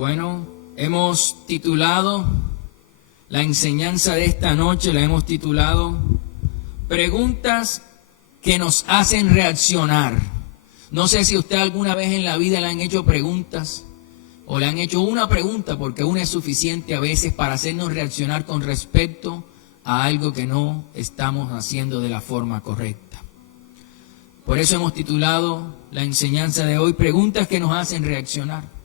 Bueno, hemos titulado la enseñanza de esta noche, la hemos titulado Preguntas que nos hacen reaccionar. No sé si usted alguna vez en la vida le han hecho preguntas o le han hecho una pregunta, porque una es suficiente a veces para hacernos reaccionar con respecto a algo que no estamos haciendo de la forma correcta. Por eso hemos titulado la enseñanza de hoy Preguntas que nos hacen reaccionar.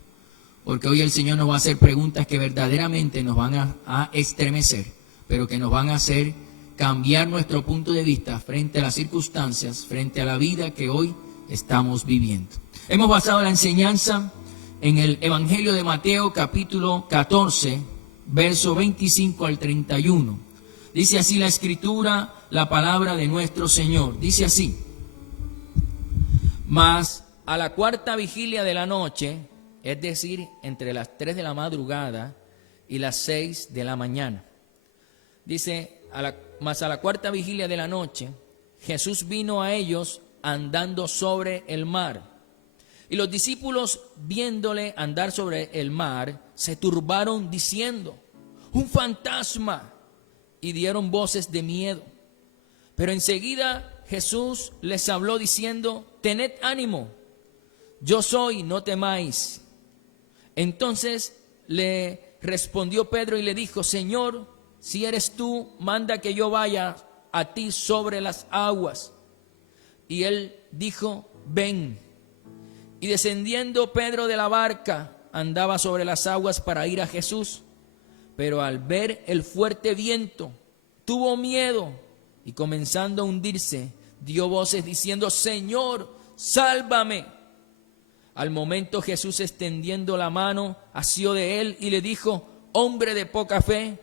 Porque hoy el Señor nos va a hacer preguntas que verdaderamente nos van a estremecer, pero que nos van a hacer cambiar nuestro punto de vista frente a las circunstancias, frente a la vida que hoy estamos viviendo. Hemos basado la enseñanza en el Evangelio de Mateo, capítulo 14, verso 25 al 31. Dice así la Escritura, la palabra de nuestro Señor. Dice así: Mas a la cuarta vigilia de la noche, es decir, entre las 3 de la madrugada y las 6 de la mañana. Dice, mas a la cuarta vigilia de la noche, Jesús vino a ellos andando sobre el mar. Y los discípulos, viéndole andar sobre el mar, se turbaron diciendo: ¡un fantasma! Y dieron voces de miedo. Pero enseguida Jesús les habló diciendo: tened ánimo, yo soy, no temáis. Entonces le respondió Pedro y le dijo: Señor, si eres tú, manda que yo vaya a ti sobre las aguas. Y él dijo: ven. Y descendiendo Pedro de la barca, andaba sobre las aguas para ir a Jesús. Pero al ver el fuerte viento, tuvo miedo y comenzando a hundirse, dio voces diciendo: Señor, sálvame. Al momento Jesús, extendiendo la mano, asió de él y le dijo: hombre de poca fe,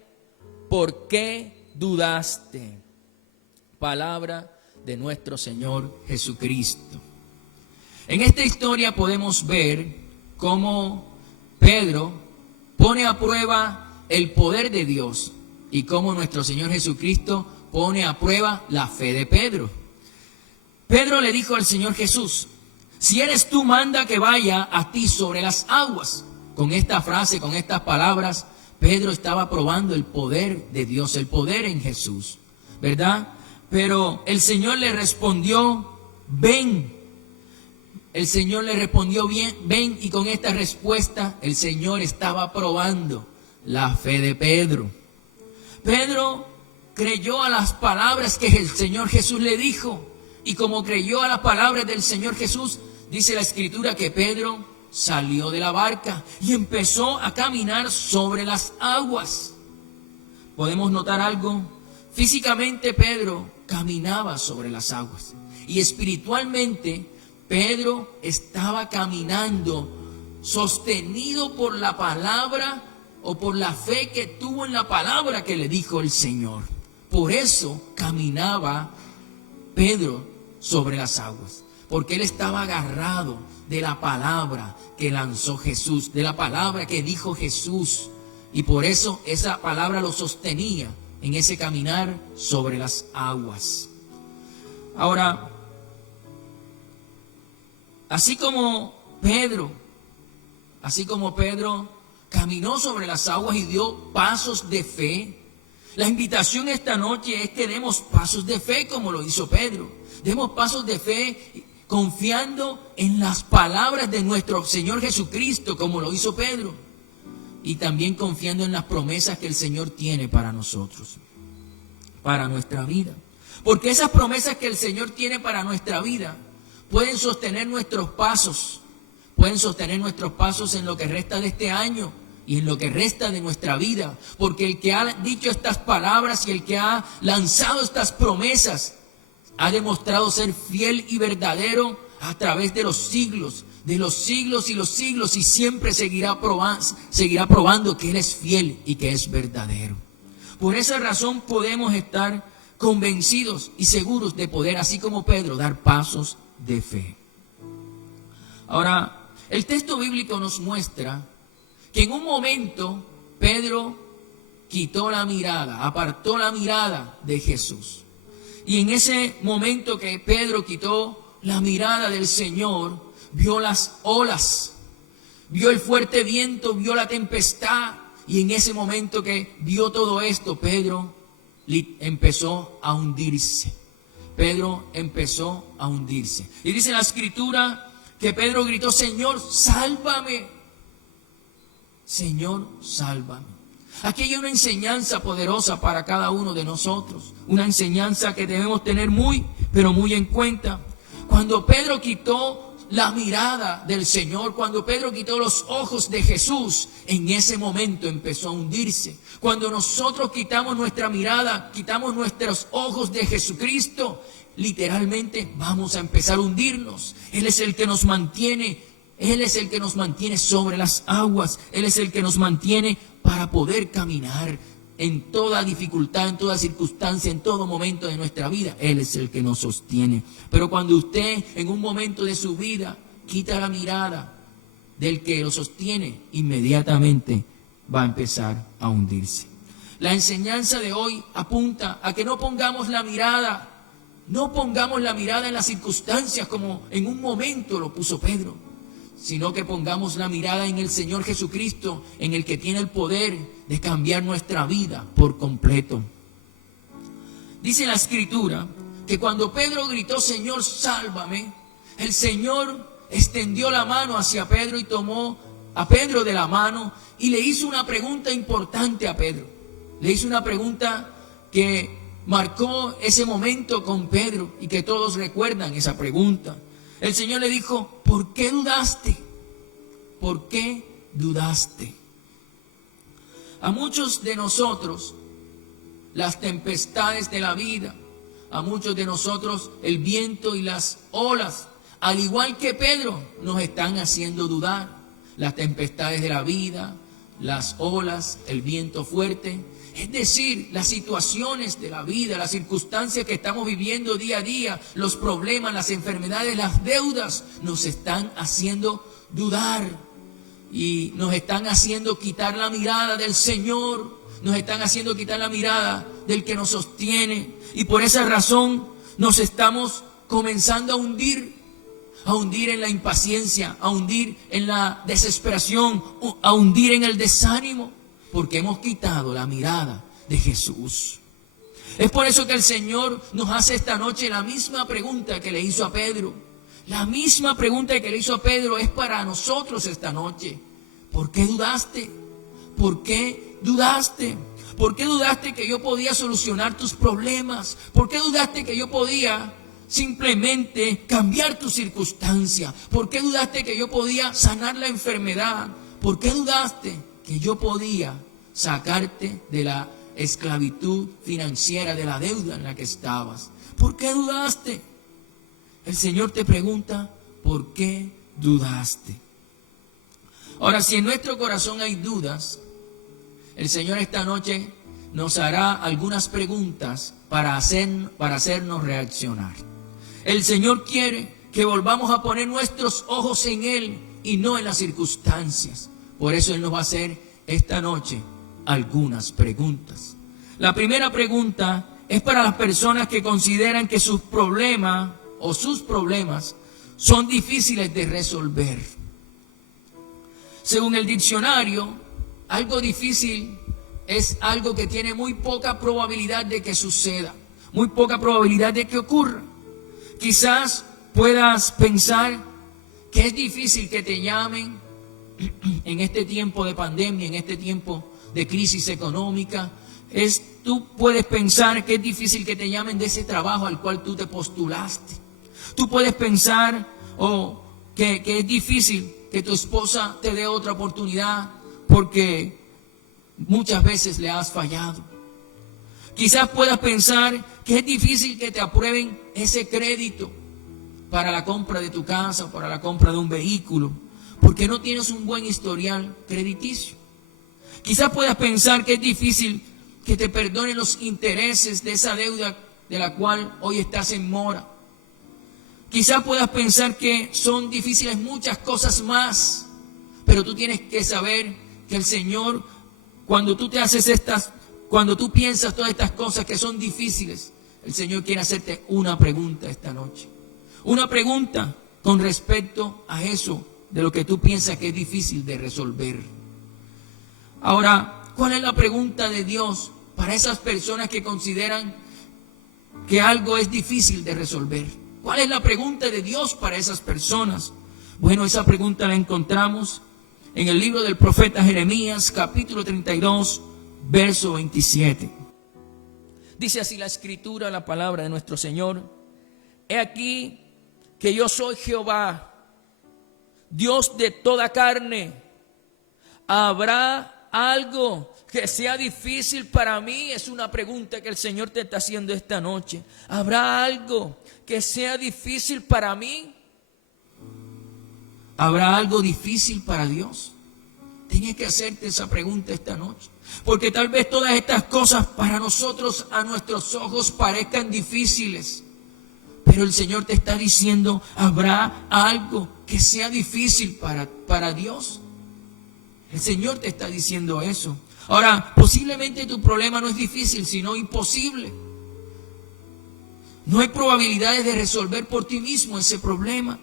¿por qué dudaste? Palabra de nuestro Señor Jesucristo. En esta historia podemos ver cómo Pedro pone a prueba el poder de Dios y cómo nuestro Señor Jesucristo pone a prueba la fe de Pedro. Pedro le dijo al Señor Jesús: si eres tú, manda que vaya a ti sobre las aguas. Con esta frase, con estas palabras, Pedro estaba probando el poder de Dios, el poder en Jesús, ¿verdad? Pero el Señor le respondió: ven. El Señor le respondió: bien, ven. Y con esta respuesta el Señor estaba probando la fe de Pedro. Pedro creyó a las palabras que el Señor Jesús le dijo. Y como creyó a las palabras del Señor Jesús, dice la Escritura que Pedro salió de la barca y empezó a caminar sobre las aguas. ¿Podemos notar algo? Físicamente Pedro caminaba sobre las aguas y espiritualmente Pedro estaba caminando sostenido por la palabra o por la fe que tuvo en la palabra que le dijo el Señor. Por eso caminaba Pedro sobre las aguas, porque él estaba agarrado de la palabra que lanzó Jesús, de la palabra que dijo Jesús, y por eso esa palabra lo sostenía en ese caminar sobre las aguas. Ahora, así como Pedro caminó sobre las aguas y dio pasos de fe, la invitación esta noche es que demos pasos de fe como lo hizo Pedro. Demos pasos de fe confiando en las palabras de nuestro Señor Jesucristo como lo hizo Pedro. Y también confiando en las promesas que el Señor tiene para nosotros, para nuestra vida. Porque esas promesas que el Señor tiene para nuestra vida pueden sostener nuestros pasos. Pueden sostener nuestros pasos en lo que resta de este año y en lo que resta de nuestra vida. Porque el que ha dicho estas palabras y el que ha lanzado estas promesas ha demostrado ser fiel y verdadero a través de los siglos y los siglos, y siempre seguirá probando que Él es fiel y que es verdadero. Por esa razón podemos estar convencidos y seguros de poder, así como Pedro, dar pasos de fe. Ahora, el texto bíblico nos muestra que en un momento Pedro quitó la mirada, apartó la mirada de Jesús. Y en ese momento que Pedro quitó la mirada del Señor, vio las olas, vio el fuerte viento, vio la tempestad, y en ese momento que vio todo esto, Pedro empezó a hundirse. Pedro empezó a hundirse. Y dice la Escritura que Pedro gritó: Señor, sálvame. Señor, sálvame. Aquí hay una enseñanza poderosa para cada uno de nosotros. Una enseñanza que debemos tener muy, pero muy en cuenta. Cuando Pedro quitó la mirada del Señor, cuando Pedro quitó los ojos de Jesús, en ese momento empezó a hundirse. Cuando nosotros quitamos nuestra mirada, quitamos nuestros ojos de Jesucristo, literalmente vamos a empezar a hundirnos. Él es el que nos mantiene, Él es el que nos mantiene sobre las aguas, Él es el que nos mantiene para poder caminar en toda dificultad, en toda circunstancia, en todo momento de nuestra vida. Él es el que nos sostiene. Pero cuando usted en un momento de su vida quita la mirada del que lo sostiene, inmediatamente va a empezar a hundirse. La enseñanza de hoy apunta a que no pongamos la mirada en las circunstancias como en un momento lo puso Pedro, sino que pongamos la mirada en el Señor Jesucristo, en el que tiene el poder de cambiar nuestra vida por completo. Dice la Escritura que cuando Pedro gritó: Señor, sálvame, el Señor extendió la mano hacia Pedro y tomó a Pedro de la mano y le hizo una pregunta importante a Pedro. Le hizo una pregunta que marcó ese momento con Pedro y que todos recuerdan esa pregunta. El Señor le dijo: ¿por qué dudaste? ¿Por qué dudaste? A muchos de nosotros, las tempestades de la vida, a muchos de nosotros el viento y las olas, al igual que Pedro, nos están haciendo dudar. Las tempestades de la vida, las olas, el viento fuerte, es decir, las situaciones de la vida, las circunstancias que estamos viviendo día a día, los problemas, las enfermedades, las deudas, nos están haciendo dudar y nos están haciendo quitar la mirada del Señor, nos están haciendo quitar la mirada del que nos sostiene, y por esa razón nos estamos comenzando a hundir en la impaciencia, a hundir en la desesperación, a hundir en el desánimo, porque hemos quitado la mirada de Jesús. Es por eso que el Señor nos hace esta noche la misma pregunta que le hizo a Pedro. La misma pregunta que le hizo a Pedro es para nosotros esta noche. ¿Por qué dudaste? ¿Por qué dudaste? ¿Por qué dudaste que yo podía solucionar tus problemas? ¿Por qué dudaste que yo podía simplemente cambiar tu circunstancia? ¿Por qué dudaste que yo podía sanar la enfermedad? ¿Por qué dudaste que yo podía sacarte de la esclavitud financiera, de la deuda en la que estabas? ¿Por qué dudaste? El Señor te pregunta: ¿por qué dudaste? Ahora, si en nuestro corazón hay dudas, el Señor esta noche nos hará algunas preguntas para hacernos reaccionar. El Señor quiere que volvamos a poner nuestros ojos en Él y no en las circunstancias. Por eso Él nos va a hacer esta noche algunas preguntas. La primera pregunta es para las personas que consideran que sus problemas son difíciles de resolver. Según el diccionario, algo difícil es algo que tiene muy poca probabilidad de que suceda, muy poca probabilidad de que ocurra. Quizás puedas pensar que es difícil que te llamen en este tiempo de pandemia, en este tiempo de crisis económica. Tú puedes pensar que es difícil que te llamen de ese trabajo al cual tú te postulaste. Tú puedes pensar que es difícil que tu esposa te dé otra oportunidad porque muchas veces le has fallado. Quizás puedas pensar que es difícil que te aprueben ese crédito para la compra de tu casa o para la compra de un vehículo, porque no tienes un buen historial crediticio. Quizás puedas pensar que es difícil que te perdonen los intereses de esa deuda de la cual hoy estás en mora. Quizás puedas pensar que son difíciles muchas cosas más, pero tú tienes que saber que el Señor, cuando tú piensas todas estas cosas que son difíciles, el Señor quiere hacerte una pregunta esta noche. Una pregunta con respecto a eso de lo que tú piensas que es difícil de resolver. Ahora, ¿cuál es la pregunta de Dios para esas personas que consideran que algo es difícil de resolver? ¿Cuál es la pregunta de Dios para esas personas? Bueno, esa pregunta la encontramos en el libro del profeta Jeremías, capítulo 32, verso 27. Dice así la escritura, la palabra de nuestro Señor: he aquí que yo soy Jehová, Dios de toda carne. ¿Habrá algo que sea difícil para mí? Es una pregunta que el Señor te está haciendo esta noche. ¿Habrá algo que sea difícil para mí? ¿Habrá algo difícil para Dios? Tienes que hacerte esa pregunta esta noche. Porque tal vez todas estas cosas para nosotros, a nuestros ojos, parezcan difíciles. Pero el Señor te está diciendo, ¿habrá algo que sea difícil para Dios? El Señor te está diciendo eso. Ahora, posiblemente tu problema no es difícil, sino imposible. No hay probabilidades de resolver por ti mismo ese problema.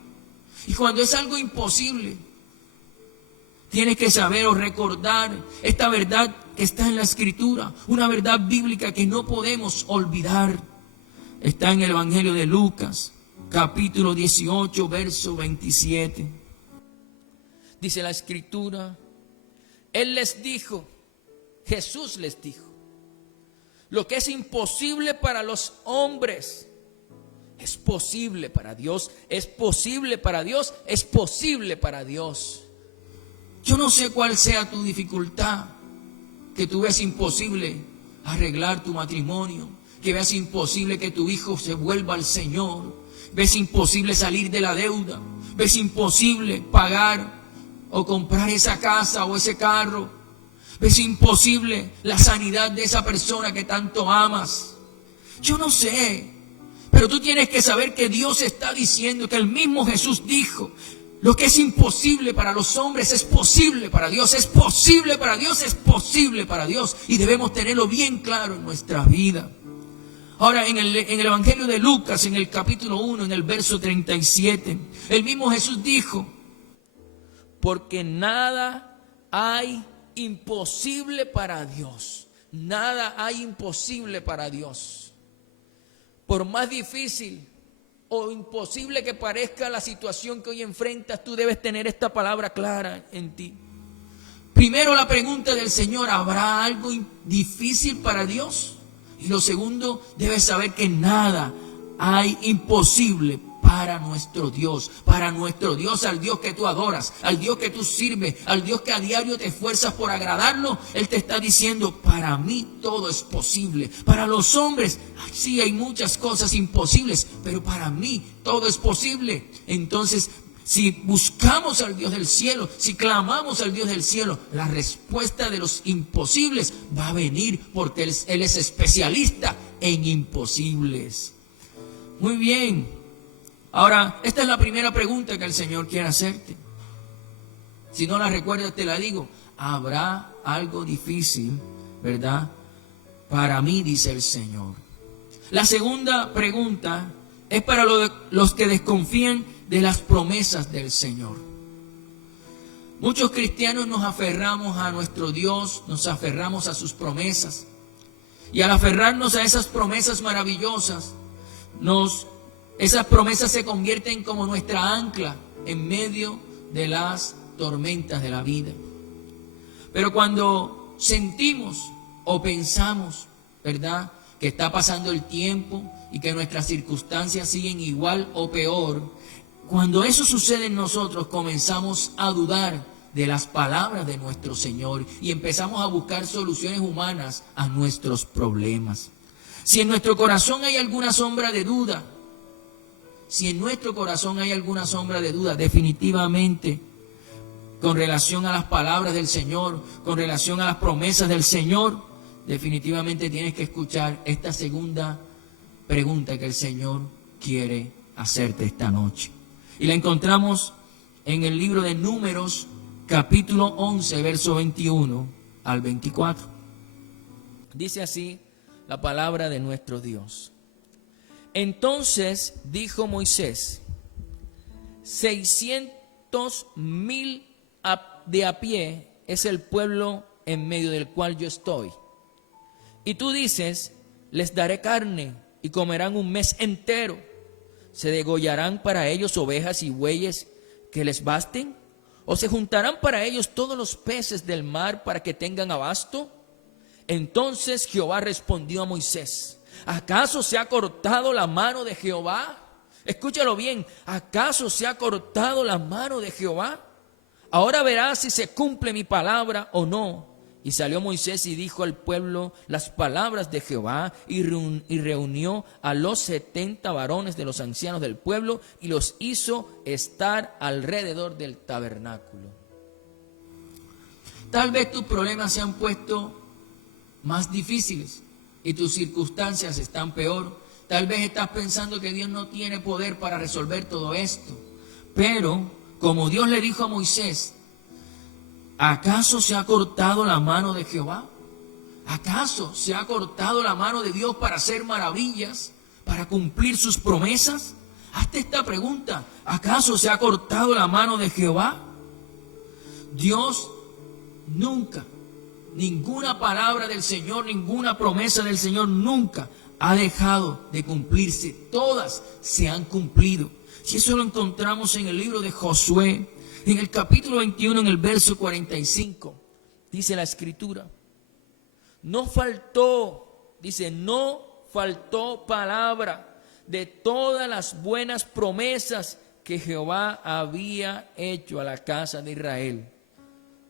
Y cuando es algo imposible, tienes que saber o recordar esta verdad que está en la Escritura, una verdad bíblica que no podemos olvidar. Está en el Evangelio de Lucas, capítulo 18, verso 27. Dice la Escritura: Él les dijo, Jesús les dijo, lo que es imposible para los hombres es posible para Dios, es posible para Dios, es posible para Dios. Yo no sé cuál sea tu dificultad, que tú ves imposible arreglar tu matrimonio, que veas imposible que tu hijo se vuelva al Señor, ves imposible salir de la deuda, ves imposible pagar o comprar esa casa o ese carro, ves imposible la sanidad de esa persona que tanto amas. Yo no sé, pero tú tienes que saber que Dios está diciendo, que el mismo Jesús dijo, lo que es imposible para los hombres es posible para Dios, es posible para Dios, es posible para Dios. Y debemos tenerlo bien claro en nuestra vida. Ahora, en el Evangelio de Lucas, en el capítulo 1, en el verso 37, el mismo Jesús dijo, porque nada hay imposible para Dios. Nada hay imposible para Dios. Por más difícil o imposible que parezca la situación que hoy enfrentas, tú debes tener esta palabra clara en ti. Primero, la pregunta del Señor, ¿habrá algo difícil para Dios? Y lo segundo, debes saber que nada hay imposible para nuestro Dios, al Dios que tú adoras, al Dios que tú sirves, al Dios que a diario te esfuerzas por agradarlo. Él te está diciendo, para mí todo es posible. Para los hombres, sí hay muchas cosas imposibles, pero para mí todo es posible. Entonces, si buscamos al Dios del cielo, si clamamos al Dios del cielo, la respuesta de los imposibles va a venir, porque Él es especialista en imposibles. Muy bien. Ahora, esta es la primera pregunta que el Señor quiere hacerte. Si no la recuerdas, te la digo. ¿Habrá algo difícil, verdad? Para mí, dice el Señor. La segunda pregunta es para los que desconfían de las promesas del Señor. Muchos cristianos nos aferramos a nuestro Dios, nos aferramos a sus promesas. Y al aferrarnos a esas promesas maravillosas, esas promesas se convierten como nuestra ancla en medio de las tormentas de la vida. Pero cuando sentimos o pensamos, ¿verdad?, que está pasando el tiempo y que nuestras circunstancias siguen igual o peor, cuando eso sucede en nosotros, comenzamos a dudar de las palabras de nuestro Señor y empezamos a buscar soluciones humanas a nuestros problemas. Si en nuestro corazón hay alguna sombra de duda, definitivamente, con relación a las palabras del Señor, con relación a las promesas del Señor, definitivamente tienes que escuchar esta segunda pregunta que el Señor quiere hacerte esta noche. Y la encontramos en el libro de Números, capítulo 11, verso 21 al 24. Dice así la palabra de nuestro Dios. Entonces dijo Moisés, 300,000 de a pie es el pueblo en medio del cual yo estoy. Y tú dices, les daré carne y comerán un mes entero. ¿Se degollarán para ellos ovejas y bueyes que les basten? ¿O se juntarán para ellos todos los peces del mar para que tengan abasto? Entonces Jehová respondió a Moisés, ¿acaso se ha cortado la mano de Jehová? Escúchalo bien, ¿acaso se ha cortado la mano de Jehová? Ahora verás si se cumple mi palabra o no. Y salió Moisés y dijo al pueblo las palabras de Jehová y reunió a los 70 varones de los ancianos del pueblo y los hizo estar alrededor del tabernáculo. Tal vez tus problemas se han puesto más difíciles y tus circunstancias están peor. Tal vez estás pensando que Dios no tiene poder para resolver todo esto. Pero, como Dios le dijo a Moisés, ¿acaso se ha cortado la mano de Jehová? ¿Acaso se ha cortado la mano de Dios para hacer maravillas, para cumplir sus promesas? Hazte esta pregunta, ¿acaso se ha cortado la mano de Jehová? Dios nunca, ninguna palabra del Señor, ninguna promesa del Señor nunca ha dejado de cumplirse. Todas se han cumplido. Si eso lo encontramos en el libro de Josué, en el capítulo 21, en el verso 45, dice la Escritura, no faltó palabra de todas las buenas promesas que Jehová había hecho a la casa de Israel.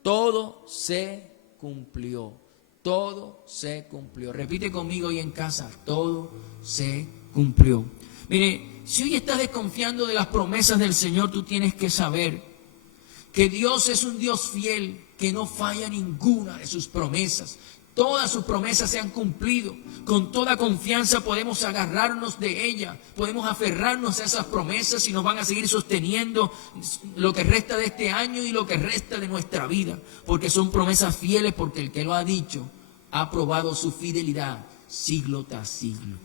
Todo se cumplió, todo se cumplió. Repite conmigo hoy en casa, todo se cumplió. Mire, si hoy estás desconfiando de las promesas del Señor, tú tienes que saber que Dios es un Dios fiel, que no falla ninguna de sus promesas. Todas sus promesas se han cumplido. Con toda confianza podemos agarrarnos de ella, podemos aferrarnos a esas promesas y nos van a seguir sosteniendo lo que resta de este año y lo que resta de nuestra vida, porque son promesas fieles, porque el que lo ha dicho ha probado su fidelidad siglo tras siglo.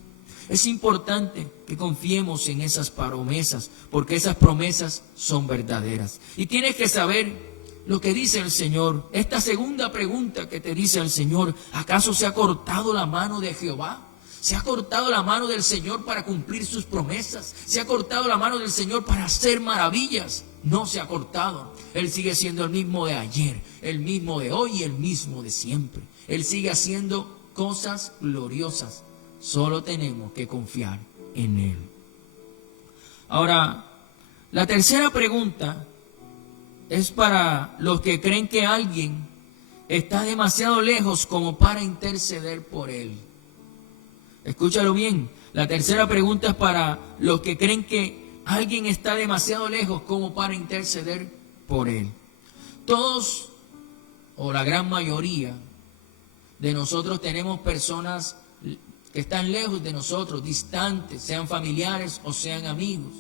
Es importante que confiemos en esas promesas, porque esas promesas son verdaderas. Y tienes que saber lo que dice el Señor. Esta segunda pregunta que te dice el Señor, ¿acaso se ha cortado la mano de Jehová? ¿Se ha cortado la mano del Señor para cumplir sus promesas? ¿Se ha cortado la mano del Señor para hacer maravillas? No se ha cortado. Él sigue siendo el mismo de ayer, el mismo de hoy y el mismo de siempre. Él sigue haciendo cosas gloriosas. Solo tenemos que confiar en Él. Ahora, la tercera pregunta es para los que creen que alguien está demasiado lejos como para interceder por Él. Escúchalo bien. La tercera pregunta es para los que creen que alguien está demasiado lejos como para interceder por Él. Todos, o la gran mayoría de nosotros, tenemos personas que están lejos de nosotros, distantes, sean familiares o sean amigos.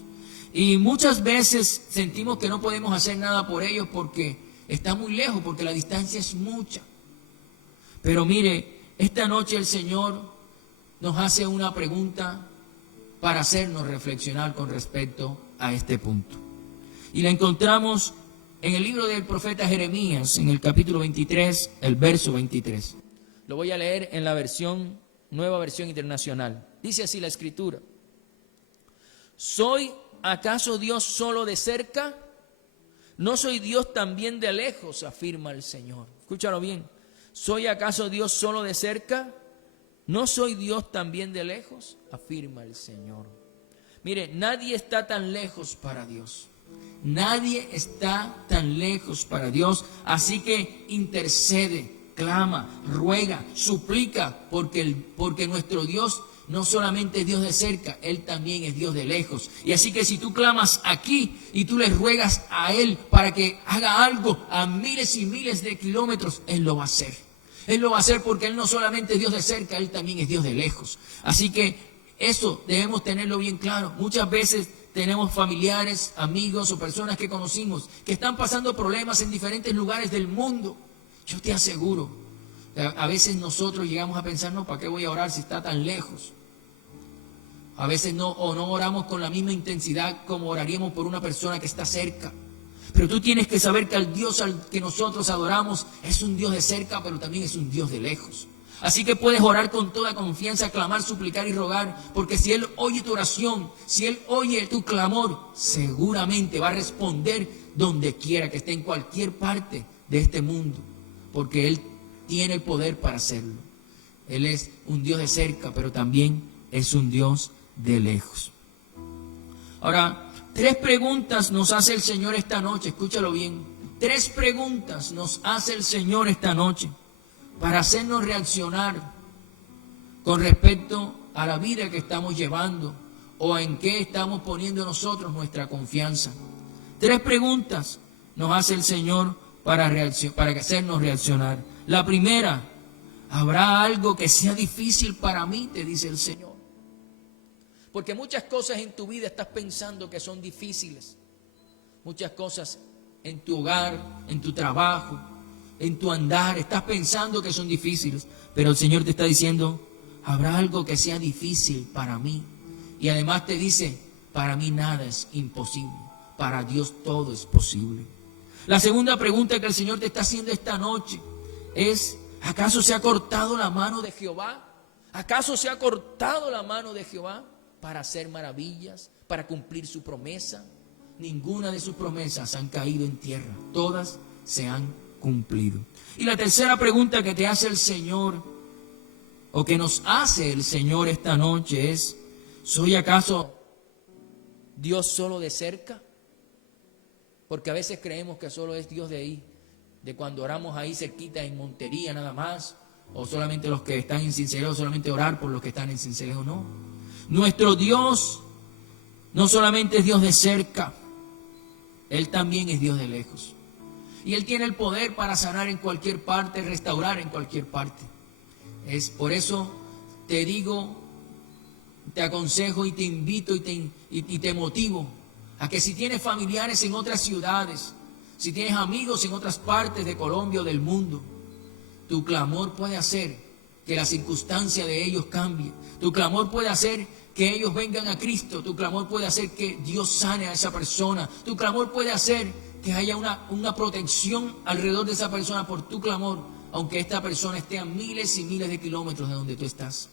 Y muchas veces sentimos que no podemos hacer nada por ellos porque están muy lejos, porque la distancia es mucha. Pero mire, esta noche el Señor nos hace una pregunta para hacernos reflexionar con respecto a este punto. Y la encontramos en el libro del profeta Jeremías, en el capítulo 23, el verso 23. Lo voy a leer en la Nueva Versión Internacional. Dice así la Escritura: ¿soy acaso Dios solo de cerca? ¿No soy Dios también de lejos?, afirma el Señor. Escúchalo bien. ¿Soy acaso Dios solo de cerca? ¿No soy Dios también de lejos?, afirma el Señor. Mire, nadie está tan lejos para Dios. Nadie está tan lejos para Dios. Así que intercede, clama, ruega, suplica, porque nuestro Dios no solamente es Dios de cerca, Él también es Dios de lejos. Y así que si tú clamas aquí y tú le ruegas a Él para que haga algo a miles y miles de kilómetros, Él lo va a hacer. Él lo va a hacer porque Él no solamente es Dios de cerca, Él también es Dios de lejos. Así que eso debemos tenerlo bien claro. Muchas veces tenemos familiares, amigos o personas que conocimos que están pasando problemas en diferentes lugares del mundo. Yo te aseguro, a veces nosotros llegamos a pensar, no, ¿para qué voy a orar si está tan lejos? A veces no oramos con la misma intensidad como oraríamos por una persona que está cerca. Pero tú tienes que saber que al Dios al que nosotros adoramos es un Dios de cerca, pero también es un Dios de lejos. Así que puedes orar con toda confianza, clamar, suplicar y rogar, porque si Él oye tu oración, si Él oye tu clamor, seguramente va a responder donde quiera que esté, en cualquier parte de este mundo, porque Él tiene el poder para hacerlo. Él es un Dios de cerca, pero también es un Dios de lejos. Ahora, 3 preguntas nos hace el Señor esta noche, escúchalo bien. 3 preguntas nos hace el Señor esta noche para hacernos reaccionar con respecto a la vida que estamos llevando o en qué estamos poniendo nosotros nuestra confianza. 3 preguntas nos hace el Señor para hacernos reaccionar. La primera: ¿habrá algo que sea difícil para mí?, te dice el Señor. Porque muchas cosas en tu vida estás pensando que son difíciles. Muchas cosas en tu hogar, en tu trabajo, en tu andar, estás pensando que son difíciles. Pero el Señor te está diciendo: ¿habrá algo que sea difícil para mí? Y además te dice: para mí nada es imposible. Para Dios todo es posible. La segunda pregunta que el Señor te está haciendo esta noche es: ¿acaso se ha cortado la mano de Jehová? ¿Acaso se ha cortado la mano de Jehová para hacer maravillas, para cumplir su promesa? Ninguna de sus promesas han caído en tierra. Todas se han cumplido. Y la tercera pregunta que te hace el Señor, o que nos hace el Señor esta noche, es: ¿soy acaso Dios solo de cerca? Porque a veces creemos que solo es Dios de ahí, de cuando oramos ahí cerquita en Montería nada más, o solamente los que están en Sincelejo, solamente orar por los que están en Sincelejo. No, nuestro Dios no solamente es Dios de cerca, Él también es Dios de lejos. Y Él tiene el poder para sanar en cualquier parte, restaurar en cualquier parte. Es por eso te digo, te aconsejo y te invito y te motivo a que si tienes familiares en otras ciudades, si tienes amigos en otras partes de Colombia o del mundo, tu clamor puede hacer que la circunstancia de ellos cambie. Tu clamor puede hacer que ellos vengan a Cristo. Tu clamor puede hacer que Dios sane a esa persona. Tu clamor puede hacer que haya una protección alrededor de esa persona por tu clamor, aunque esta persona esté a miles y miles de kilómetros de donde tú estás.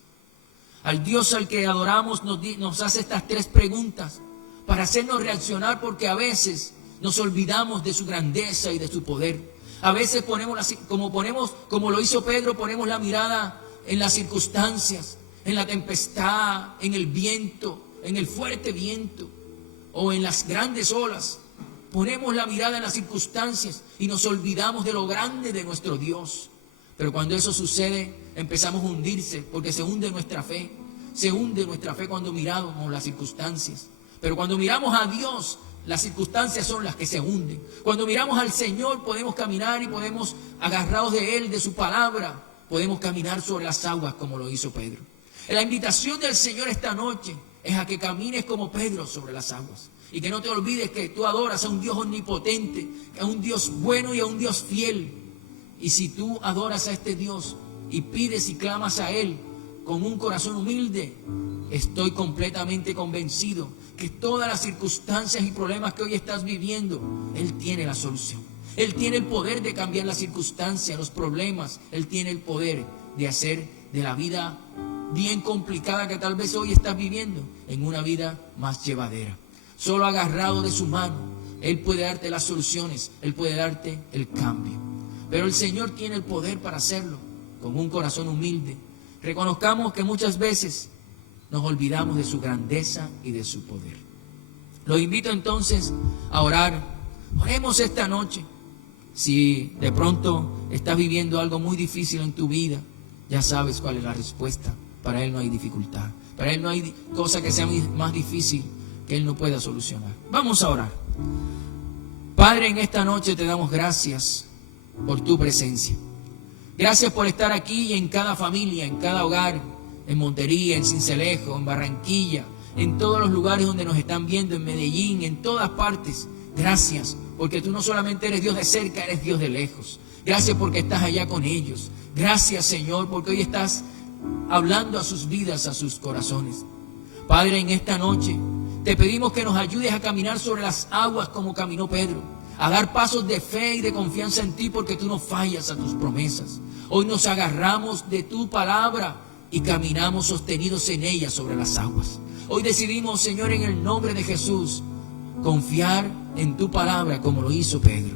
Al Dios al que adoramos nos hace estas 3 preguntas para hacernos reaccionar, porque a veces nos olvidamos de su grandeza y de su poder. A veces como lo hizo Pedro, ponemos la mirada en las circunstancias, en la tempestad, en el viento, en el fuerte viento o en las grandes olas. Ponemos la mirada en las circunstancias y nos olvidamos de lo grande de nuestro Dios. Pero cuando eso sucede, empezamos a hundirse, porque se hunde nuestra fe. Se hunde nuestra fe cuando miramos las circunstancias. Pero cuando miramos a Dios, las circunstancias son las que se hunden. Cuando miramos al Señor, podemos caminar y podemos, agarrados de Él, de su palabra, podemos caminar sobre las aguas como lo hizo Pedro. La invitación del Señor esta noche es a que camines como Pedro sobre las aguas. Y que no te olvides que tú adoras a un Dios omnipotente, a un Dios bueno y a un Dios fiel. Y si tú adoras a este Dios y pides y clamas a Él con un corazón humilde, estoy completamente convencido que todas las circunstancias y problemas que hoy estás viviendo, Él tiene la solución. Él tiene el poder de cambiar las circunstancias, los problemas. Él tiene el poder de hacer de la vida bien complicada que tal vez hoy estás viviendo en una vida más llevadera. Solo agarrado de su mano, Él puede darte las soluciones, Él puede darte el cambio. Pero el Señor tiene el poder para hacerlo con un corazón humilde. Reconozcamos que muchas veces nos olvidamos de su grandeza y de su poder. Los invito entonces a orar. Oremos esta noche. Si de pronto estás viviendo algo muy difícil en tu vida, ya sabes cuál es la respuesta. Para Él no hay dificultad. Para Él no hay cosa que sea más difícil que Él no pueda solucionar. Vamos a orar. Padre, en esta noche te damos gracias por tu presencia. Gracias por estar aquí y en cada familia, en cada hogar, en Montería, en Sincelejo, en Barranquilla, en todos los lugares donde nos están viendo, en Medellín, en todas partes. Gracias, porque tú no solamente eres Dios de cerca, eres Dios de lejos. Gracias porque estás allá con ellos. Gracias, Señor, porque hoy estás hablando a sus vidas, a sus corazones. Padre, en esta noche te pedimos que nos ayudes a caminar sobre las aguas como caminó Pedro, a dar pasos de fe y de confianza en ti, porque tú no fallas a tus promesas. Hoy nos agarramos de tu palabra y caminamos sostenidos en ella sobre las aguas. Hoy decidimos, Señor, en el nombre de Jesús, confiar en tu palabra como lo hizo Pedro.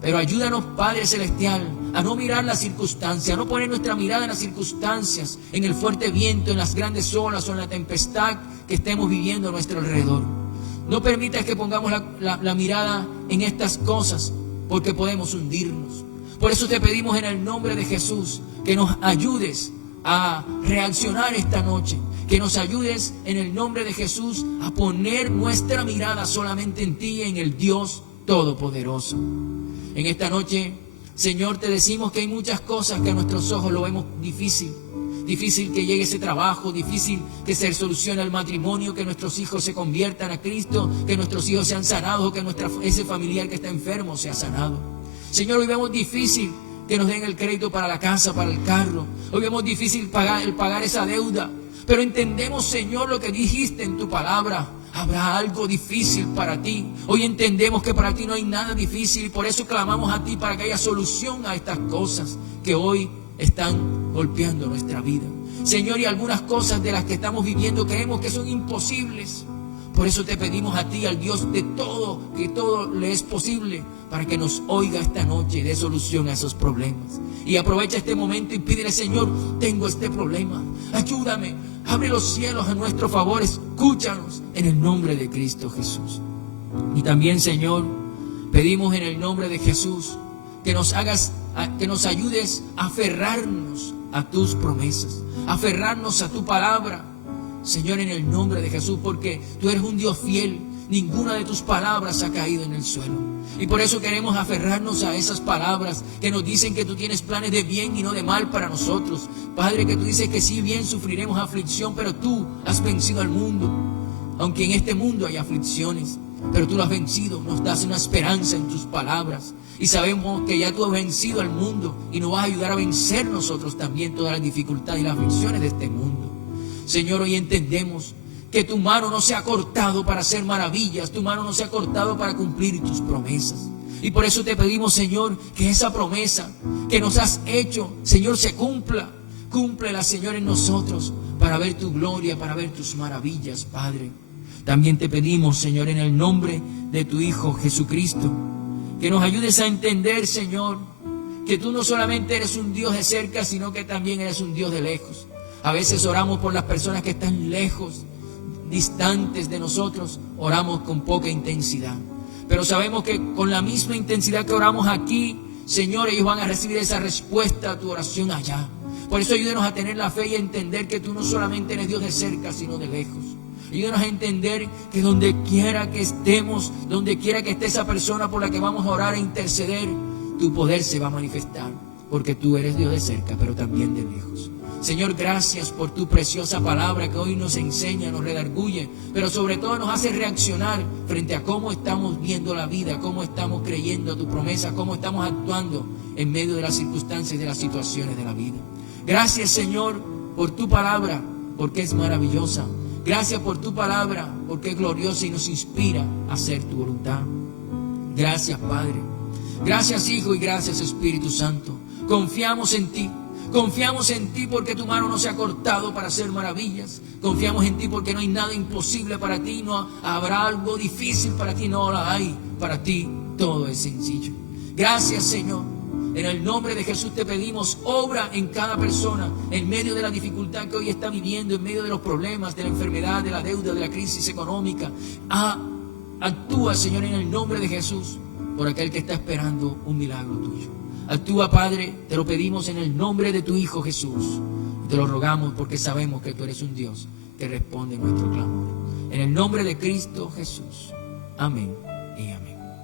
Pero ayúdanos, Padre Celestial, a no mirar las circunstancias, a no poner nuestra mirada en las circunstancias, en el fuerte viento, en las grandes olas o en la tempestad que estemos viviendo a nuestro alrededor. No permitas que pongamos la mirada en estas cosas, porque podemos hundirnos. Por eso te pedimos en el nombre de Jesús que nos ayudes a reaccionar esta noche, que nos ayudes en el nombre de Jesús a poner nuestra mirada solamente en ti, en el Dios Todopoderoso. En esta noche, Señor, te decimos que hay muchas cosas que a nuestros ojos lo vemos difícil. Difícil que llegue ese trabajo, difícil que se solucione el matrimonio, que nuestros hijos se conviertan a Cristo, que nuestros hijos sean sanados, o que ese familiar que está enfermo sea sanado. Señor, hoy vemos difícil que nos den el crédito para la casa, para el carro. Hoy vemos difícil pagar esa deuda. Pero entendemos, Señor, lo que dijiste en tu palabra. Habrá algo difícil para ti. Hoy entendemos que para ti no hay nada difícil y por eso clamamos a ti para que haya solución a estas cosas que hoy están golpeando nuestra vida. Señor, y algunas cosas de las que estamos viviendo creemos que son imposibles. Por eso te pedimos a ti, al Dios de todo, que todo le es posible, para que nos oiga esta noche y dé solución a esos problemas. Y aprovecha este momento y pídele, Señor, tengo este problema, ayúdame, abre los cielos a nuestro favor, escúchanos en el nombre de Cristo Jesús. Y también, Señor, pedimos en el nombre de Jesús que nos ayudes a aferrarnos a tus promesas, aferrarnos a tu palabra, Señor, en el nombre de Jesús, porque tú eres un Dios fiel. Ninguna de tus palabras ha caído en el suelo. Y por eso queremos aferrarnos a esas palabras que nos dicen que tú tienes planes de bien y no de mal para nosotros. Padre, que tú dices que si bien sufriremos aflicción, pero tú has vencido al mundo. Aunque en este mundo hay aflicciones, pero tú lo has vencido. Nos das una esperanza en tus palabras. Y sabemos que ya tú has vencido al mundo y nos vas a ayudar a vencer nosotros también todas las dificultades y las aflicciones de este mundo. Señor, hoy entendemos que tu mano no se ha cortado para hacer maravillas, tu mano no se ha cortado para cumplir tus promesas. Y por eso te pedimos, Señor, que esa promesa que nos has hecho, Señor, se cumpla. Cúmplela, Señor, en nosotros para ver tu gloria, para ver tus maravillas, Padre. También te pedimos, Señor, en el nombre de tu Hijo Jesucristo, que nos ayudes a entender, Señor, que tú no solamente eres un Dios de cerca, sino que también eres un Dios de lejos. A veces oramos por las personas que están lejos, distantes de nosotros, oramos con poca intensidad. Pero sabemos que con la misma intensidad que oramos aquí, Señor, ellos van a recibir esa respuesta a tu oración allá. Por eso ayúdenos a tener la fe y a entender que tú no solamente eres Dios de cerca, sino de lejos. Ayúdenos a entender que donde quiera que estemos, donde quiera que esté esa persona por la que vamos a orar e interceder, tu poder se va a manifestar. Porque tú eres Dios de cerca, pero también de lejos. Señor, gracias por tu preciosa palabra que hoy nos enseña, nos redarguye, pero sobre todo nos hace reaccionar frente a cómo estamos viendo la vida, cómo estamos creyendo a tu promesa, cómo estamos actuando en medio de las circunstancias y de las situaciones de la vida. Gracias, Señor, por tu palabra, porque es maravillosa. Gracias por tu palabra, porque es gloriosa y nos inspira a hacer tu voluntad. Gracias, Padre. Gracias, Hijo, y gracias, Espíritu Santo. Confiamos en ti. Confiamos en ti porque tu mano no se ha cortado para hacer maravillas. Confiamos en ti porque no hay nada imposible para ti. No habrá algo difícil para ti. No la hay. Para ti todo es sencillo. Gracias, Señor. En el nombre de Jesús te pedimos, obra en cada persona, en medio de la dificultad que hoy está viviendo, en medio de los problemas, de la enfermedad, de la deuda, de la crisis económica. Actúa, Señor, en el nombre de Jesús, por aquel que está esperando un milagro tuyo. Actúa, Padre, te lo pedimos en el nombre de tu Hijo Jesús. Te lo rogamos porque sabemos que tú eres un Dios que responde nuestro clamor. En el nombre de Cristo Jesús. Amén y amén.